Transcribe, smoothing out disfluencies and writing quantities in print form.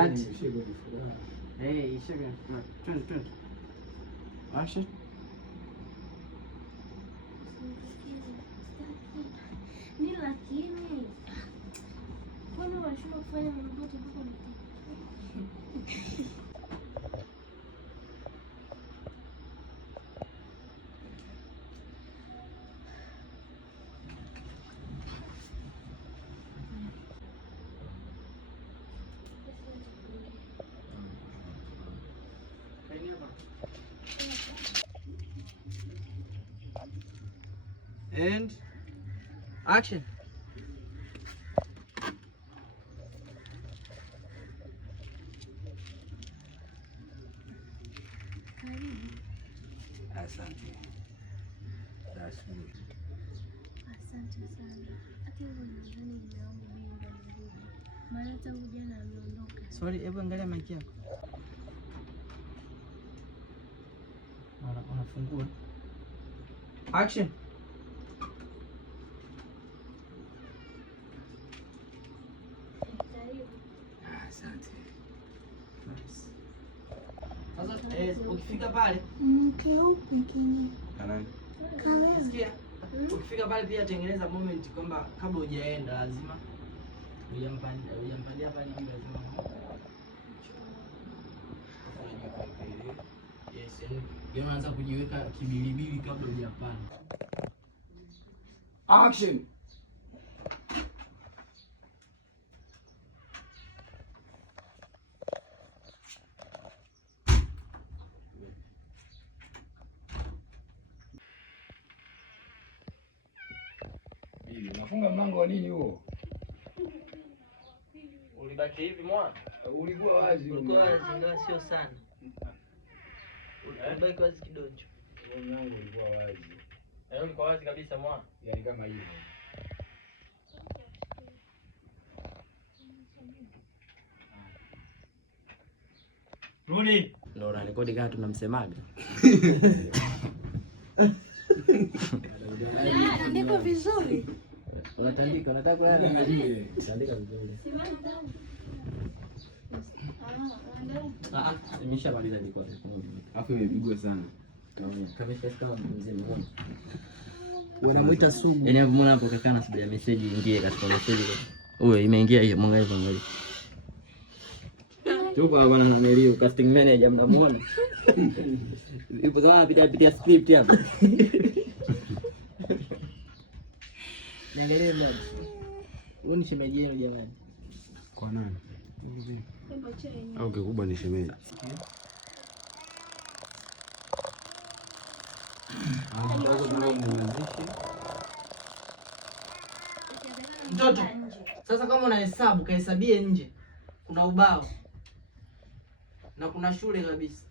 Kati. Ishaka. Twende. Action. Ni lakini kwani unashindwa kufanya mambo yote mpaka mtiki. And action. Asante. That's good. Asante sana. Hata hivyo nadhani mume wangu mimi ndo mzuri. Maana tangu jana ameondoka. Sorry, hebu angalia mic yako. Unafungua. Action. Asante. Sasa ukifika pale Mkeupe kinyi. Kanani? Kamera. sikia, ukifika pale pia tengeneza moment kwamba kabla hujaenda lazima uyampandia pale juu, lazima yes, yani unaanza kujiweka kibilibili kabla hujapanda. Action. Unafunga mlango wa nini huo? Ulibaki hivi mwana? Ulikuwa wazi. Ulikuwa wazi ndio sio sana. Ulibaki wazi kidogo. Mlango ulikuwa wazi. Ulikuwa wazi kabisa mwana. Yaani kama hivyo. Rudi. Ndio unarekodi kama tunamsemaga. Andiko vizuri. Unatandika, unataka kulala na nini? Tandika vizuri. Nimeshamaliza ndiko. Alafu imepigwa sana. Kama shaka mzima mmoja. Wanamuita sumu. Yaani hapo mbona hapo kakana subiri message ingie katika message. Wewe imeingia hiyo, mwangalie mwangalie. Tuko bwana na Melio casting manager mnamuona. Ipo sana pitia script hapa. Niangalie vlog. Huyu ni shemeji yenu jamani. Kwa nani? Au kikubwa ni shemeji. Mtoto. Sasa kama unahesabu, kahesabie nje. Kuna ubao. Na kuna shule kabisa.